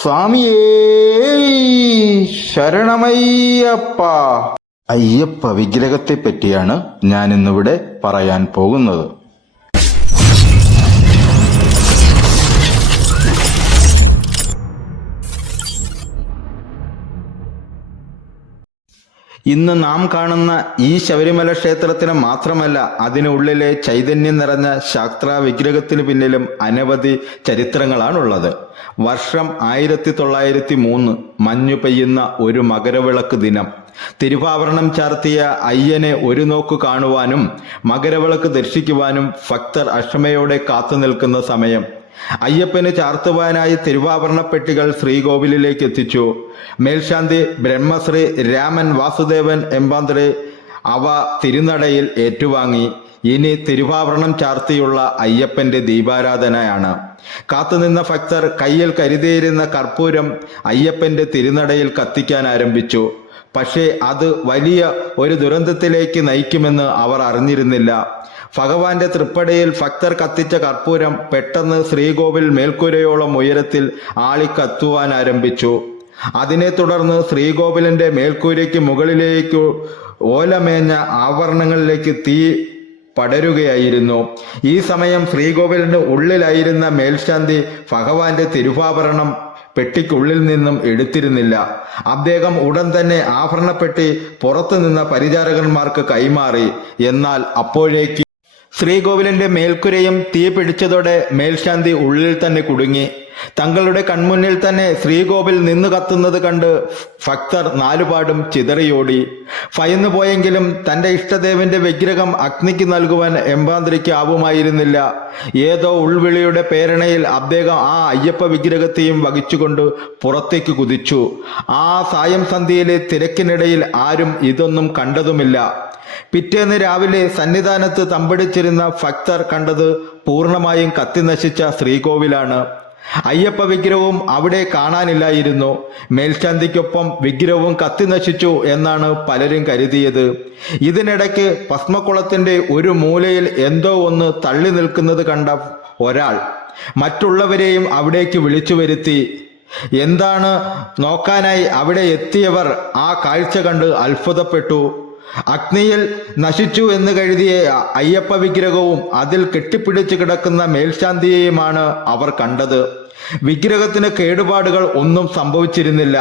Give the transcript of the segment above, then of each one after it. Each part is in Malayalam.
സ്വാമിയേ ശരണമയ്യപ്പ. അയ്യപ്പ വിഗ്രഹത്തെ പറ്റിയാണ് ഞാൻ ഇന്നിവിടെ പറയാൻ പോകുന്നത്. ഇന്ന് നാം കാണുന്ന ഈ ശബരിമല ക്ഷേത്രത്തിന് മാത്രമല്ല അതിനുള്ളിലെ ചൈതന്യം നിറഞ്ഞ ശാസ്ത്ര വിഗ്രഹത്തിന് പിന്നിലും അനവധി ചരിത്രങ്ങളാണുള്ളത്. വർഷം ആയിരത്തി തൊള്ളായിരത്തി മൂന്ന് മഞ്ഞു പെയ്യുന്ന ഒരു മകരവിളക്ക് ദിനം. തിരുവാഭരണം ചാർത്തിയ അയ്യനെ ഒരു നോക്ക് കാണുവാനും മകരവിളക്ക് ദർശിക്കുവാനും ഭക്തർ അക്ഷമയോടെ കാത്തു നിൽക്കുന്ന സമയം. അയ്യപ്പന് ചാർത്തുവാനായി തിരുവാഭരണ പെട്ടികൾ ശ്രീകോവിലിലേക്ക് എത്തിച്ചു. മേൽശാന്തി ബ്രഹ്മശ്രീ രാമൻ വാസുദേവൻ എമ്പാന്തരെ അവ തിരുനടയിൽ ഏറ്റുവാങ്ങി. ഇനി തിരുവാഭരണം ചാർത്തിയുള്ള അയ്യപ്പന്റെ ദീപാരാധനയാണ്. കാത്തുനിന്ന ഭക്തർ കയ്യിൽ കരുതിയിരുന്ന കർപ്പൂരം അയ്യപ്പന്റെ തിരുനടയിൽ കത്തിക്കാൻ ആരംഭിച്ചു. പക്ഷേ അത് വലിയ ഒരു ദുരന്തത്തിലേക്ക് നയിക്കുമെന്ന് അവർ അറിഞ്ഞിരുന്നില്ല. ഭഗവാന്റെ തൃപ്പടിയിൽ ഭക്തർ കത്തിച്ച കർപ്പൂരം പെട്ടെന്ന് ശ്രീകോവിൽ മേൽക്കൂരയോളം ഉയരത്തിൽ ആളിക്കത്തുവാൻ ആരംഭിച്ചു. അതിനെ തുടർന്ന് ശ്രീകോവിലിന്റെ മേൽക്കൂരയ്ക്ക് മുകളിലേക്ക് ഓലമേഞ്ഞ ആവരണങ്ങളിലേക്ക് തീ പടരുകയായിരുന്നു. ഈ സമയം ശ്രീകോവിലിന്റെ ഉള്ളിലായിരുന്ന മേൽശാന്തി ഭഗവാന്റെ തിരുവാഭരണം പെട്ടിക്കുള്ളിൽ നിന്നും എടുത്തിരുന്നില്ല. അദ്ദേഹം ഉടൻ തന്നെ ആഭരണപ്പെട്ടി പുറത്തു നിന്ന പരിചാരകന്മാർക്ക് കൈമാറി. എന്നാൽ അപ്പോഴേക്ക് ശ്രീകോവിലിന്റെ മേൽക്കുരയും തീ പിടിച്ചതോടെ മേൽശാന്തി ഉള്ളിൽ തന്നെ കുടുങ്ങി. തങ്ങളുടെ കൺമുന്നിൽ തന്നെ ശ്രീകോവിൽ നിന്ന് കത്തുന്നത് കണ്ട് ഭക്തർ നാലുപാടും ചിതറിയോടി. ഭയന്നു പോയെങ്കിലും തന്റെ ഇഷ്ടദേവന്റെ വിഗ്രഹം അഗ്നിക്ക് നൽകുവാൻ എമ്പാന്തിരിക്ക് ആവുമായിരുന്നില്ല ഏതോ ഉൾവിളിയുടെ പ്രേരണയിൽ അദ്ദേഹം ആ അയ്യപ്പ വിഗ്രഹത്തെയും വഹിച്ചുകൊണ്ട് പുറത്തേക്ക് കുതിച്ചു. ആ സായം സന്ധ്യയിലെ തിരക്കിനിടയിൽ ആരും ഇതൊന്നും കണ്ടതുമില്ല. പിറ്റേന്ന് രാവിലെ സന്നിധാനത്ത് തമ്പടിച്ചിരുന്ന ഭക്തർ കണ്ടത് പൂർണമായും കത്തിനശിച്ച ശ്രീകോവിലാണ്. അയ്യപ്പ വിഗ്രഹവും അവിടെ കാണാനില്ലായിരുന്നു. മേൽശാന്തിക്കൊപ്പം വിഗ്രഹവും കത്തിനശിച്ചു എന്നാണ് പലരും കരുതിയത്. ഇതിനിടയ്ക്ക് ഭസ്മക്കുളത്തിന്റെ ഒരു മൂലയിൽ എന്തോ ഒന്ന് തള്ളി നിൽക്കുന്നത് കണ്ട ഒരാൾ മറ്റുള്ളവരെയും അവിടേക്ക് വിളിച്ചു വരുത്തി. എന്താണ്? നോക്കാനായി അവിടെ എത്തിയവർ ആ കാഴ്ച കണ്ട് അത്ഭുതപ്പെട്ടു. അഗ്നിയിൽ നശിച്ചു എന്ന് കരുതിയ അയ്യപ്പ വിഗ്രഹവും അതിൽ കെട്ടിപ്പിടിച്ചു കിടക്കുന്ന മേൽശാന്തിയെയുമാണ് അവർ കണ്ടത്. വിഗ്രഹത്തിന് കേടുപാടുകൾ ഒന്നും സംഭവിച്ചിരുന്നില്ല.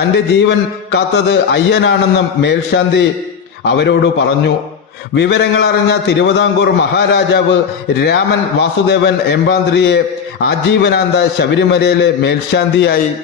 തന്റെ ജീവൻ കാത്തത് അയ്യനാണെന്നും മേൽശാന്തി അവരോട് പറഞ്ഞു. വിവരങ്ങൾ അറിഞ്ഞ തിരുവിതാംകൂർ മഹാരാജാവ് രാമൻ വാസുദേവൻ എമ്പാന്ത്രിയെ ആജീവനാന്ത ശബരിമലയിലെ മേൽശാന്തിയായി.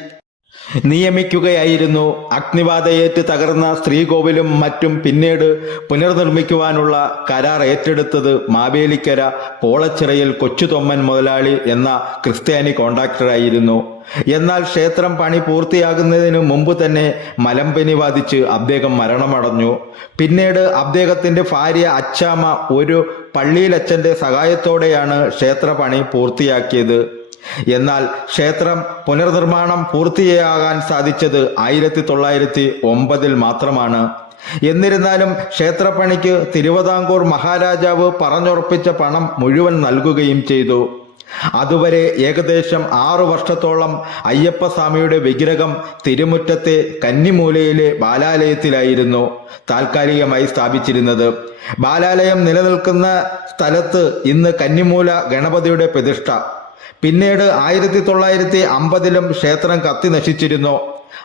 നിയമിക്കുകയായിരുന്നു. അഗ്നിബാധയേറ്റ് തകർന്ന ശ്രീകോവിലും മറ്റും പിന്നീട് പുനർനിർമ്മിക്കുവാനുള്ള കരാർ ഏറ്റെടുത്തത് മാവേലിക്കര പോളച്ചിറയിൽ കൊച്ചുതൊമ്മൻ മുതലാളി എന്ന ക്രിസ്ത്യാനി കോൺട്രാക്ടറായിരുന്നു. എന്നാൽ ക്ഷേത്രം പണി പൂർത്തിയാകുന്നതിന് മുമ്പ് തന്നെ മലമ്പനി ബാധിച്ച് അദ്ദേഹം മരണമടഞ്ഞു. പിന്നീട് അദ്ദേഹത്തിന്റെ ഭാര്യ അച്ചാമ്മ ഒരു പള്ളിയിലച്ഛന്റെ സഹായത്തോടെയാണ് ക്ഷേത്ര പണി പൂർത്തിയാക്കിയത്. എന്നാൽ ക്ഷേത്രം പുനർനിർമ്മാണം പൂർത്തിയാകാൻ സാധിച്ചത് ആയിരത്തി തൊള്ളായിരത്തി ഒമ്പതിൽ മാത്രമാണ്. എന്നിരുന്നാലും ക്ഷേത്രപ്പണിക്ക് തിരുവിതാംകൂർ മഹാരാജാവ് പറഞ്ഞുറപ്പിച്ച പണം മുഴുവൻ നൽകുകയും ചെയ്തു. അതുവരെ ഏകദേശം ആറു വർഷത്തോളം അയ്യപ്പസ്വാമിയുടെ വിഗ്രഹം തിരുമുറ്റത്തെ കന്നിമൂലയിലെ ബാലാലയത്തിലായിരുന്നു താൽക്കാലികമായി സ്ഥാപിച്ചിരുന്നത്. ബാലാലയം നിലനിൽക്കുന്ന സ്ഥലത്ത് ഇന്ന് കന്നിമൂല ഗണപതിയുടെ പ്രതിഷ്ഠ. പിന്നീട് ആയിരത്തി തൊള്ളായിരത്തി അമ്പതിലും ക്ഷേത്രം കത്തി നശിച്ചിരുന്നു.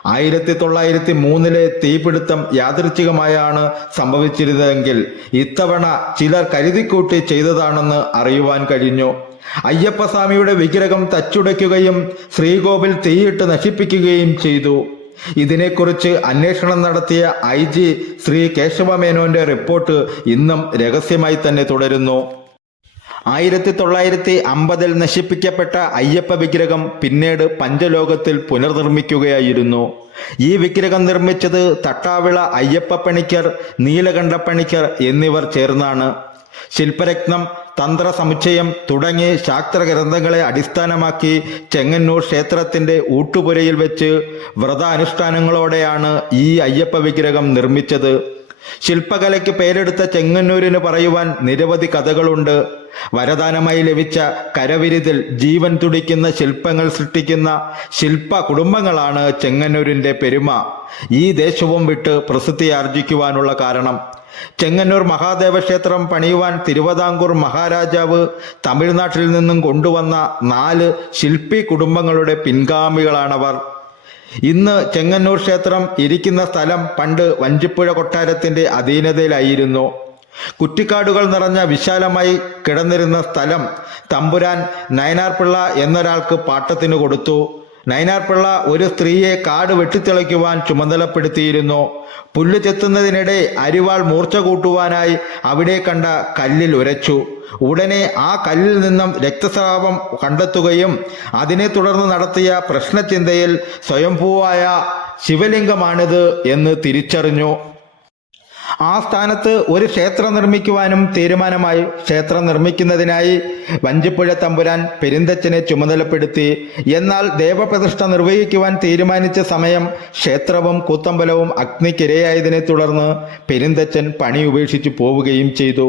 ആയിരത്തി തൊള്ളായിരത്തി മൂന്നിലെ തീപിടുത്തം യാദൃച്ഛികമായാണ് സംഭവിച്ചിരുന്നതെങ്കിൽ ഇത്തവണ ചിലർ കരുതിക്കൂട്ടി ചെയ്തതാണെന്ന് അറിയുവാൻ കഴിഞ്ഞു. അയ്യപ്പസ്വാമിയുടെ വിഗ്രഹം തച്ചുടയ്ക്കുകയും ശ്രീകോവിൽ തീയിട്ട് നശിപ്പിക്കുകയും ചെയ്തു. ഇതിനെക്കുറിച്ച് അന്വേഷണം നടത്തിയ ഐ ജി ശ്രീ കേശവമേനോന്റെ റിപ്പോർട്ട് ഇന്നും രഹസ്യമായി തന്നെ തുടരുന്നു. ആയിരത്തി തൊള്ളായിരത്തി അമ്പതിൽ നശിപ്പിക്കപ്പെട്ട അയ്യപ്പ വിഗ്രഹം പിന്നീട് പഞ്ചലോകത്തിൽ പുനർനിർമ്മിക്കുകയായിരുന്നു. ഈ വിഗ്രഹം നിർമ്മിച്ചത് തട്ടാവിള അയ്യപ്പ പണിക്കർ നീലകണ്ഠ പണിക്കർ എന്നിവർ ചേർന്നാണ്. ശില്പരത്നം തന്ത്ര സമുച്ചയം തുടങ്ങി ശാസ്ത്ര ഗ്രന്ഥങ്ങളെ അടിസ്ഥാനമാക്കി ചെങ്ങന്നൂർ ക്ഷേത്രത്തിന്റെ ഊട്ടുപുരയിൽ വെച്ച് വ്രതാനുഷ്ഠാനങ്ങളോടെയാണ് ഈ അയ്യപ്പ വിഗ്രഹം നിർമ്മിച്ചത്. ശില്പകലയ്ക്ക് പേരെടുത്ത ചെങ്ങന്നൂരിന് പറയുവാൻ നിരവധി കഥകളുണ്ട്. വരദാനമായി ലഭിച്ച കരവിരുതിൽ ജീവൻ തുടിക്കുന്ന ശില്പങ്ങൾ സൃഷ്ടിക്കുന്ന ശില്പ കുടുംബങ്ങളാണ് ചെങ്ങന്നൂരിന്റെ പെരുമ. ഈ ദേശവും വിട്ട് പ്രസിദ്ധി ആർജിക്കുവാനുള്ള കാരണം. ചെങ്ങന്നൂർ മഹാദേവക്ഷേത്രം പണിയുവാൻ തിരുവിതാംകൂർ മഹാരാജാവ് തമിഴ്നാട്ടിൽ നിന്നും കൊണ്ടുവന്ന നാല് ശില്പി കുടുംബങ്ങളുടെ പിൻഗാമികളാണവർ. ഇന്ന് ചെങ്ങന്നൂർ ക്ഷേത്രം ഇരിക്കുന്ന സ്ഥലം പണ്ട് വഞ്ചിപ്പുഴ കൊട്ടാരത്തിന്റെ അധീനതയിലായിരുന്നു. കുറ്റിക്കാടുകൾ നിറഞ്ഞ വിശാലമായി കിടന്നിരുന്ന സ്ഥലം തമ്പുരാൻ നയനാർപിള്ള എന്നൊരാൾക്ക് പാട്ടത്തിന് കൊടുത്തു. നയനാർപിള്ള ഒരു സ്ത്രീയെ കാട് വെട്ടിത്തെളിക്കുവാൻ ചുമതലപ്പെടുത്തിയിരുന്നു. പുല്ല് ചെത്തുന്നതിനിടെ അരിവാൾ മൂർച്ച കൂട്ടുവാനായി അവിടെ കണ്ട കല്ലിൽ ഉരച്ചു. ഉടനെ ആ കല്ലിൽ നിന്നും രക്തസ്രാവം കണ്ടെത്തുകയും അതിനെ തുടർന്ന് നടത്തിയ പ്രശ്നചിന്തയിൽ സ്വയംഭൂവായ ശിവലിംഗമാണിത് എന്ന് തിരിച്ചറിഞ്ഞു. ആ സ്ഥാനത്ത് ഒരു ക്ഷേത്രം നിർമ്മിക്കുവാനും തീരുമാനമായി ക്ഷേത്രം നിർമ്മിക്കുന്നതിനായി വഞ്ചിപ്പുഴ തമ്പുരാൻ പെരിന്തച്ചനെ ചുമതലപ്പെടുത്തി. എന്നാൽ ദേവപ്രതിഷ്ഠ നിർവഹിക്കുവാൻ തീരുമാനിച്ച സമയം ക്ഷേത്രവും കൂത്തമ്പലവും അഗ്നിക്കിരയായതിനെ തുടർന്ന് പെരിന്തച്ചൻ പണി ഉപേക്ഷിച്ചു പോവുകയും ചെയ്തു.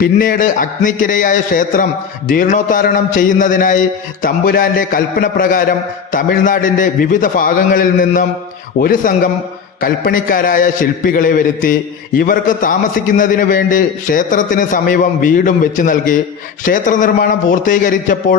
പിന്നീട് അഗ്നിക്കിരയായ ക്ഷേത്രം ജീർണോദ്ധാരണം ചെയ്യുന്നതിനായി തമ്പുരാന്റെ കൽപ്പന പ്രകാരം തമിഴ്നാടിന്റെ വിവിധ ഭാഗങ്ങളിൽ നിന്നും ഒരു സംഘം കൽപ്പണിക്കാരായ ശില്പികളെ വരുത്തി ഇവർക്ക് താമസിക്കുന്നതിന് വേണ്ടി ക്ഷേത്രത്തിന് സമീപം വീടും വെച്ച് നൽകി. ക്ഷേത്ര നിർമ്മാണം പൂർത്തീകരിച്ചപ്പോൾ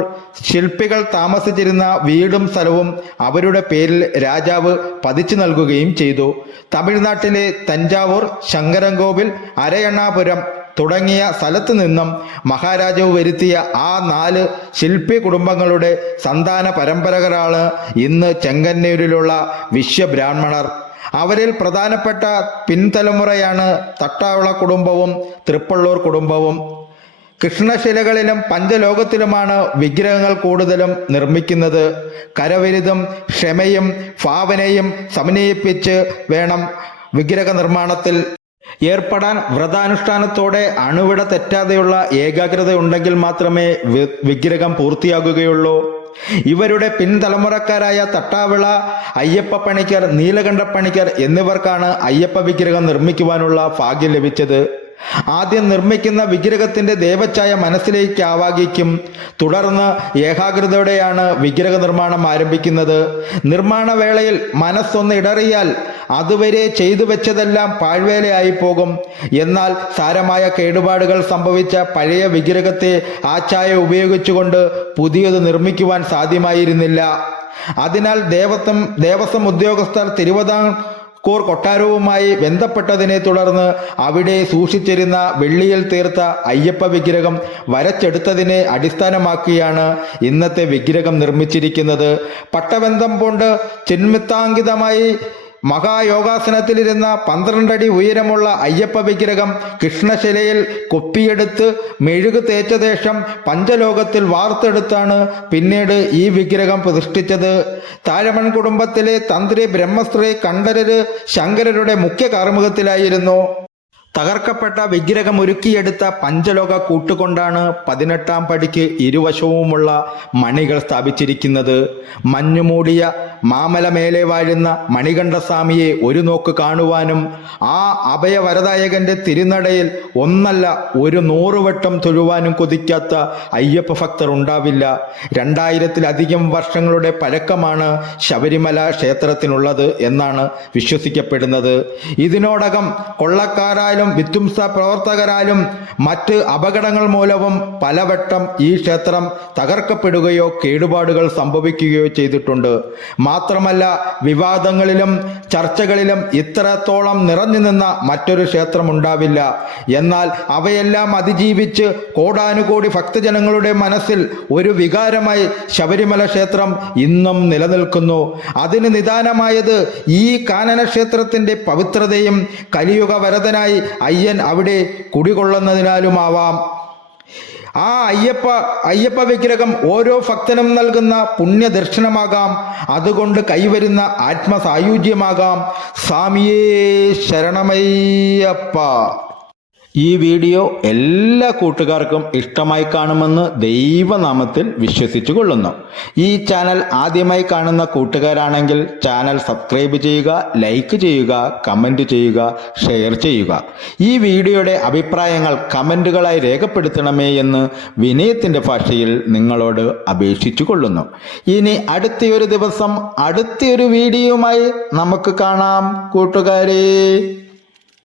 ശില്പികൾ താമസിച്ചിരുന്ന വീടും സ്ഥലവും അവരുടെ പേരിൽ രാജാവ് പതിച്ചു നൽകുകയും ചെയ്തു. തമിഴ്നാട്ടിലെ തഞ്ചാവൂർ ശങ്കരൻകോവിൽ അരയണ്ണാപുരം തുടങ്ങിയ സ്ഥലത്തു നിന്നും മഹാരാജാവ് വരുത്തിയ ആ നാല് ശില്പി കുടുംബങ്ങളുടെ സന്താന പരമ്പരകളാണ് ഇന്ന് ചെങ്ങന്നൂരിലുള്ള വിശ്വബ്രാഹ്മണർ. അവരിൽ പ്രധാനപ്പെട്ട പിൻതലമുറയാണ് തട്ടാവള കുടുംബവും തൃപ്പള്ളൂർ കുടുംബവും. കൃഷ്ണശിലകളിലും പഞ്ചലോകത്തിലുമാണ് വിഗ്രഹങ്ങൾ കൂടുതലും നിർമ്മിക്കുന്നത്. കരവിരുതും ക്ഷമയും ഭാവനയും സമന്വയിപ്പിച്ച് വേണം വിഗ്രഹ നിർമ്മാണത്തിൽ. ഏർപ്പെടാൻ വ്രതാനുഷ്ഠാനത്തോടെ അണുവിട തെറ്റാതെയുള്ള ഏകാഗ്രത ഉണ്ടെങ്കിൽ മാത്രമേ വിഗ്രഹം പൂർത്തിയാകുകയുള്ളൂ. ഇവരുടെ പിൻതലമുറക്കാരായ തട്ടാവിള അയ്യപ്പ പണിക്കർ നീലകണ്ഠ പണിക്കർ എന്നിവർക്കാണ് അയ്യപ്പ വിഗ്രഹം നിർമ്മിക്കുവാനുള്ള ഭാഗ്യം ലഭിച്ചത്. ആദ്യം നിർമ്മിക്കുന്ന വിഗ്രഹത്തിന്റെ ദേവച്ഛായ മനസ്സിലേക്ക് ആവാകിക്കും തുടർന്ന് ഏകാഗ്രതയോടെയാണ് വിഗ്രഹ നിർമ്മാണം ആരംഭിക്കുന്നത്. നിർമ്മാണ വേളയിൽ മനസ്സൊന്ന് ഇടറിയാൽ അതുവരെ ചെയ്തു വെച്ചതെല്ലാം പാഴ്വേലയായി പോകും എന്നാൽ സാരമായ കേടുപാടുകൾ സംഭവിച്ച പഴയ വിഗ്രഹത്തെ ആ ഉപയോഗിച്ചുകൊണ്ട് പുതിയത് നിർമ്മിക്കുവാൻ സാധ്യമായിരുന്നില്ല. അതിനാൽ ദേവത്വം ദേവസ്വം ഉദ്യോഗസ്ഥർ തിരുവിതാംകൂർ കൊട്ടാരവുമായി ബന്ധപ്പെട്ടതിനെ തുടർന്ന് അവിടെ സൂക്ഷിച്ചിരുന്ന വെള്ളിയിൽ തീർത്ത അയ്യപ്പ വിഗ്രഹം വരച്ചെടുത്തതിനെ അടിസ്ഥാനമാക്കിയാണ് ഇന്നത്തെ വിഗ്രഹം നിർമ്മിച്ചിരിക്കുന്നത്. പട്ടബന്ധം കൊണ്ട് ചിന്മിത്താങ്കിതമായി മഹായോഗാസനത്തിലിരുന്ന പന്ത്രണ്ടടി ഉയരമുള്ള അയ്യപ്പ വിഗ്രഹം കൃഷ്ണശിലയിൽ കൊപ്പിയെടുത്ത് മെഴുകു തേച്ച ശേഷം പഞ്ചലോകത്തിൽ വാർത്തെടുത്താണ് പിന്നീട് ഈ വിഗ്രഹം പ്രതിഷ്ഠിച്ചത്. താഴമൺ കുടുംബത്തിലെ തന്ത്രി ബ്രഹ്മശ്രീ കണ്ഠരര് ശങ്കരരുടെ മുഖ്യ കാർമുഖത്തിലായിരുന്നു തകർക്കപ്പെട്ട വിഗ്രഹം ഒരുക്കിയെടുത്ത പഞ്ചലോക കൂട്ടുകൊണ്ടാണ് പതിനെട്ടാം പടിക്ക് ഇരുവശവുമുള്ള മണികൾ സ്ഥാപിച്ചിരിക്കുന്നത്. മഞ്ഞുമൂടിയ മാമല മേലെ വാഴുന്ന മണികണ്ഠസ്വാമിയെ ഒരു നോക്ക് കാണുവാനും ആ അഭയവരദായകന്റെ തിരുനടയിൽ ഒന്നല്ല ഒരു നൂറുവട്ടം തൊഴുവാനും കൊതിക്കാത്ത അയ്യപ്പ ഭക്തർ ഉണ്ടാവില്ല. രണ്ടായിരത്തിലധികം വർഷങ്ങളുടെ പഴക്കമാണ് ശബരിമല ക്ഷേത്രത്തിനുള്ളത് എന്നാണ് വിശ്വസിക്കപ്പെടുന്നത്. ഇതിനോടകം കൊള്ളക്കാരായാലും വിധ്വംസ പ്രവർത്തകരായാലും മറ്റ് അപകടങ്ങൾ മൂലവും പലവട്ടം ഈ ക്ഷേത്രം തകർക്കപ്പെടുകയോ കേടുപാടുകൾ സംഭവിക്കുകയോ ചെയ്തിട്ടുണ്ട്. മാത്രമല്ല വിവാദങ്ങളിലും ചർച്ചകളിലും ഇത്രത്തോളം നിറഞ്ഞു നിന്ന മറ്റൊരു ക്ഷേത്രം ഉണ്ടാവില്ല എന്നാൽ അവയെല്ലാം അതിജീവിച്ച് കോടാനുകോടി ഭക്തജനങ്ങളുടെ മനസ്സിൽ ഒരു വികാരമായി ശബരിമല ക്ഷേത്രം ഇന്നും നിലനിൽക്കുന്നു. അതിന് നിദാനമായത് ഈ കാനന ക്ഷേത്രത്തിന്റെ പവിത്രതയും കലിയുഗ വരതനായി അയ്യൻ അവിടെ കുടികൊള്ളുന്നതിനാലുമാവാം. ആ അയ്യപ്പ അയ്യപ്പ വിഗ്രഹം ഓരോ ഭക്തനും നൽകുന്ന പുണ്യദർശനമാകാം അതുകൊണ്ട് കൈവരുന്ന ആത്മസായുജ്യമാകാം. സ്വാമിയേ ശരണമയ്യപ്പ. ഈ വീഡിയോ എല്ലാ കൂട്ടുകാർക്കും ഇഷ്ടമായി കാണുമെന്ന് ദൈവനാമത്തിൽ വിശ്വസിച്ചു കൊള്ളുന്നു ഈ ചാനൽ ആദ്യമായി കാണുന്ന കൂട്ടുകാരാണെങ്കിൽ ചാനൽ സബ്സ്ക്രൈബ് ചെയ്യുക ലൈക്ക് ചെയ്യുക കമന്റ് ചെയ്യുക ഷെയർ ചെയ്യുക. ഈ വീഡിയോയുടെ അഭിപ്രായങ്ങൾ കമന്റുകളായി രേഖപ്പെടുത്തണമേ എന്ന് വിനയത്തിന്റെ ഭാഷയിൽ നിങ്ങളോട് അപേക്ഷിച്ചു കൊള്ളുന്നു ഇനി അടുത്തയൊരു ദിവസം അടുത്തയൊരു വീഡിയോയുമായി നമുക്ക് കാണാം കൂട്ടുകാരെ.